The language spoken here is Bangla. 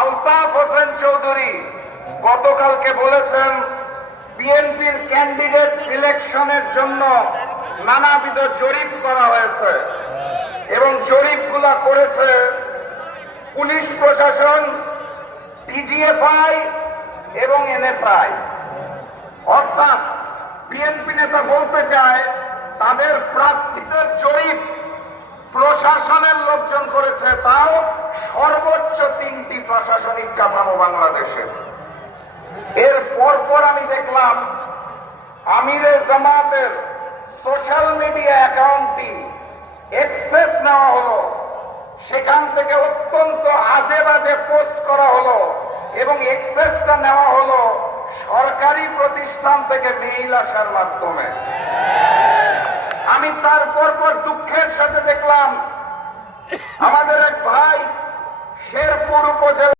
আলতাফ হোসেন চৌধুরী গতকালকে বলেছেন বিএনপির ক্যান্ডিডেট সিলেকশনের জন্য নানাবিধ জরিপ করা হয়েছে এবং জরিপগুলা করেছে পুলিশ প্রশাসন, ডিজিএফআই এবং এনএসআই। অর্থাৎ বিএনপি নেতা বলতে চায় তাদের প্রার্থীদের জরিপ প্রশাসনের লোকজন করেছে, তাও সর্বোচ্চ 3টি প্রশাসনিক কাঠামো বাংলাদেশে। এর পরপর আমি দেখলাম আমিরে জামাতের সোশ্যাল মিডিয়া অ্যাকাউন্টটি অ্যাক্সেস নেওয়া হলো, সেখান থেকে অত্যন্ত আজে বাজে পোস্ট করা হলো এবং অ্যাক্সেসটা নেওয়া হলো সরকারি প্রতিষ্ঠান থেকে মেইল আসার মাধ্যমে। আমি তার পরপর দুঃখের সাথে দেখলাম আমাদের এক ভাই শেরপুর উপজেলা